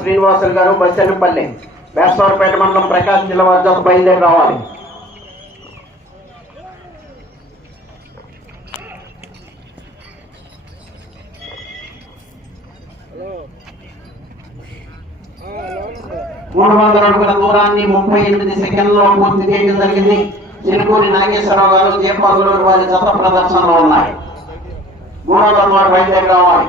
శ్రీనివాసులు గారు బస్సెన్నపల్లి వేసవరపేట మండలం ప్రకాశం జిల్లా వద్ద బయలుదేరి రావాలి. మూడు వందల అడుగుల దూరాన్ని ముప్పై ఎనిమిది సెకండ్లో పూర్తి చేయడం జరిగింది. చిలుకూరి నాగేశ్వరరావు గారు దీపాలు వారి జత ప్రదర్శనలో ఉన్నాయి. మూడు వందల వారు బయలుదేరి రావాలి.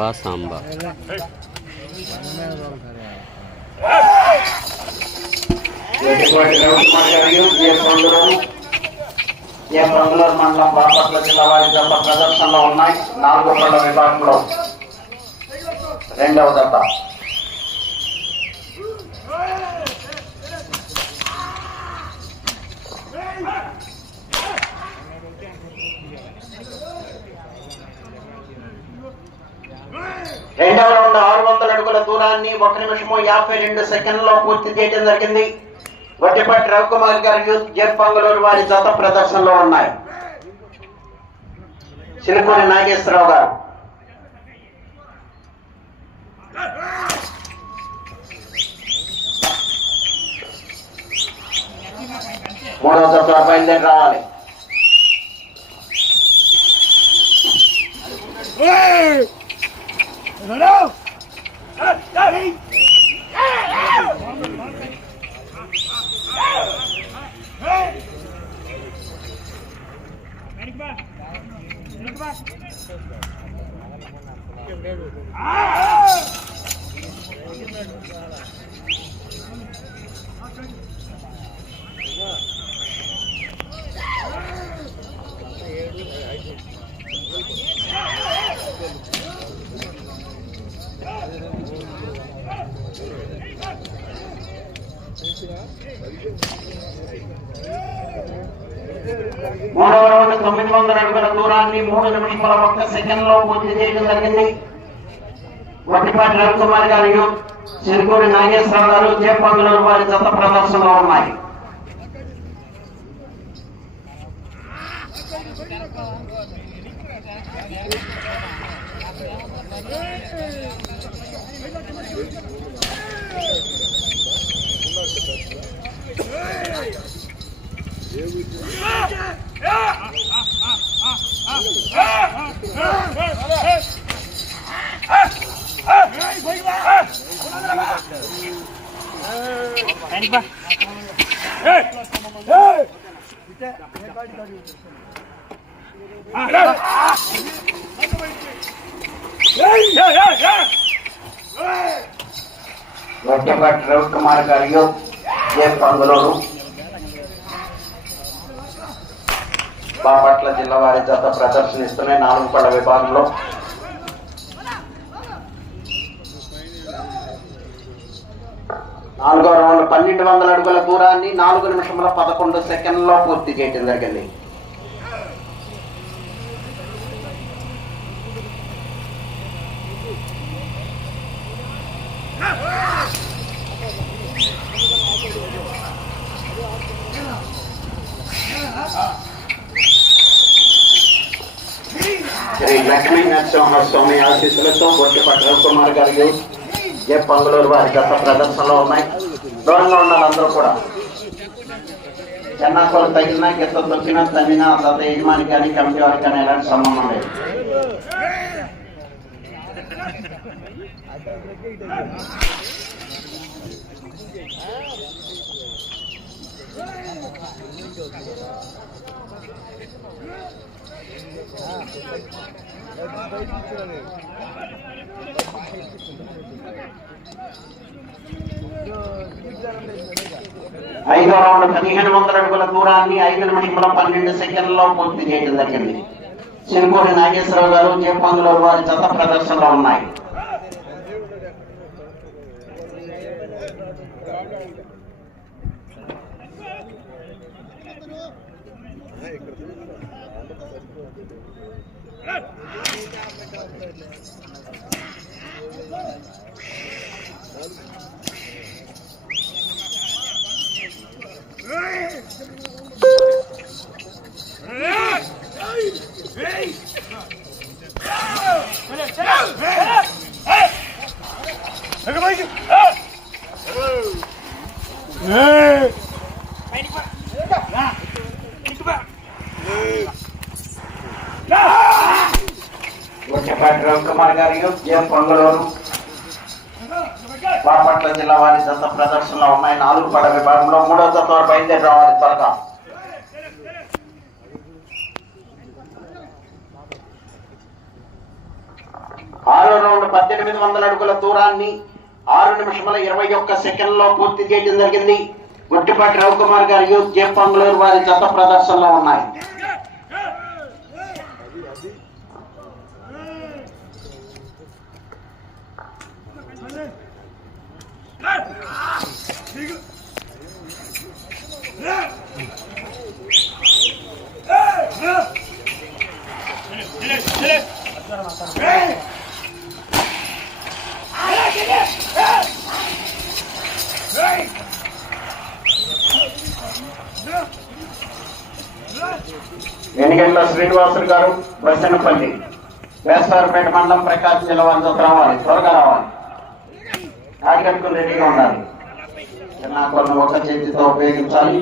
ఏ సాంబా. మండలం బాపట్ల జిల్లా వారి జత ప్రదర్శనలో ఉన్నాయి నాలుగు పళ్ళ విభాగంలో రెండవ జత రెండవ రౌండ్ ఆరు వందల అడుగుల దూరాన్ని ఒక నిమిషము యాభై రెండు సెకండ్లో పూర్తి చేయడం జరిగింది. వడ్డిపాటి రవికుమార్ గారు యూత్ జెఫ్ పంగళూరు వారి జత ప్రదర్శనలో ఉన్నాయి. చిలుకూరి నాగేశ్వరరావు గారు. మూడవ జత బయలుదేరి రావాలి. Não! Ah! మూడవ రౌండ్ తొమ్మిది వందల అడుగుల దూరాన్ని మూడు నిమిషాల ఒక్క సెకండ్లో పూర్తి చేయడం జరిగింది. వట్టిపాటి రవికుమార్ గారు చిరుకూరి నాగేశ్వరరావు గారు జయపంగులూరు వారి జత ప్రదర్శనలో ఉన్నాయి. వట్టిపాటి రవికుమార్ గారు అందులోను బాపట్ల జిల్లా వారి జత ప్రదర్శనిస్తున్నాయి. నాలుగు పళ్ళ విభాగంలో. నాలుగో రౌండ్ పన్నెండు వందల అడుగుల దూరాన్ని నాలుగు నిమిషముల పదకొండు సెకండ్లో పూర్తి చేయడం జరిగింది. లక్ష్మీ నరసింహస్వామి ఆశీస్సులతో బొట్టిపట్ల రవికుమార్ గారికి ఏ పంగులూరు వారి గత ప్రదర్శనలో ఉన్నాయి దూరంగా ఉండాలి అందరూ కూడా చెన్నాకోలు తగిలినా గిత్త తొక్కినా తమ్మినా గత యజమాని కానీ కమిటీ వారికి కానీ ఎలాంటి సంబంధం లేదు ఐదో రౌండ్ పదిహేను వందల అడుగుల దూరాన్ని ఐదు నిమిషముల పన్నెండు సెకండ్లలో పూర్తి చేయడం జరిగింది. చిరుకూరి నాగేశ్వరరావు గారు జయపంగులూరు వారి జత ప్రదర్శనలో ఉన్నాయి. Hey! గుట్టిపాటి రవికుమార్ గారి జయం పొంగలూరు బాపట్ల జిల్లా వారి జత ప్రదర్శనలో ఉన్నాయి. నాలుగు పడ విభాగంలో మూడో జత వారు బయలుదేరి రావాలి త్వరగా. ఆరో రౌండ్ పద్దెనిమిది వందల అడుగుల దూరాన్ని ఆరు నిమిషముల ఇరవై ఒక్క సెకండ్లో పూర్తి చేయడం జరిగింది. గుట్టిపాటి రవికుమార్ గారి యూత్ జే పొంగలూరు వారి జత ప్రదర్శనలో ఉన్నాయి. Hey! ఎన్నికల్లో శ్రీనివాసులు గారు బస్సెనపల్లి వేసవారిపేట మండలం ప్రకాశం జిల్లా వాళ్ళతో రావాలి త్వరగా రావాలి. ఆడిగట్టుకు రెడీగా ఉండాలి. నా ఒక చేతితో ఉపయోగించాలి.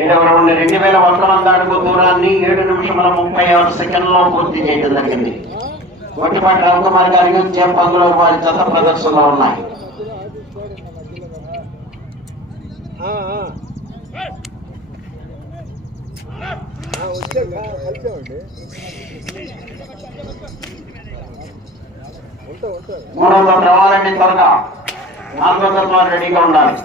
ఏడవ రౌండ్ రెండు వేల వంద వంద అడుగు దూరాన్ని ఏడు నిమిషముల ముప్పై ఆరు సెకండ్లో పూర్తి చేయడం జరిగింది. కోటిపాటి రవికుమార్ గారి జయం వారి జత ప్రదర్శనలో ఉన్నాయి. మూడో జత రావాలండి త్వరగా. నాలుగో జత వారు రెడీగా ఉండాలి.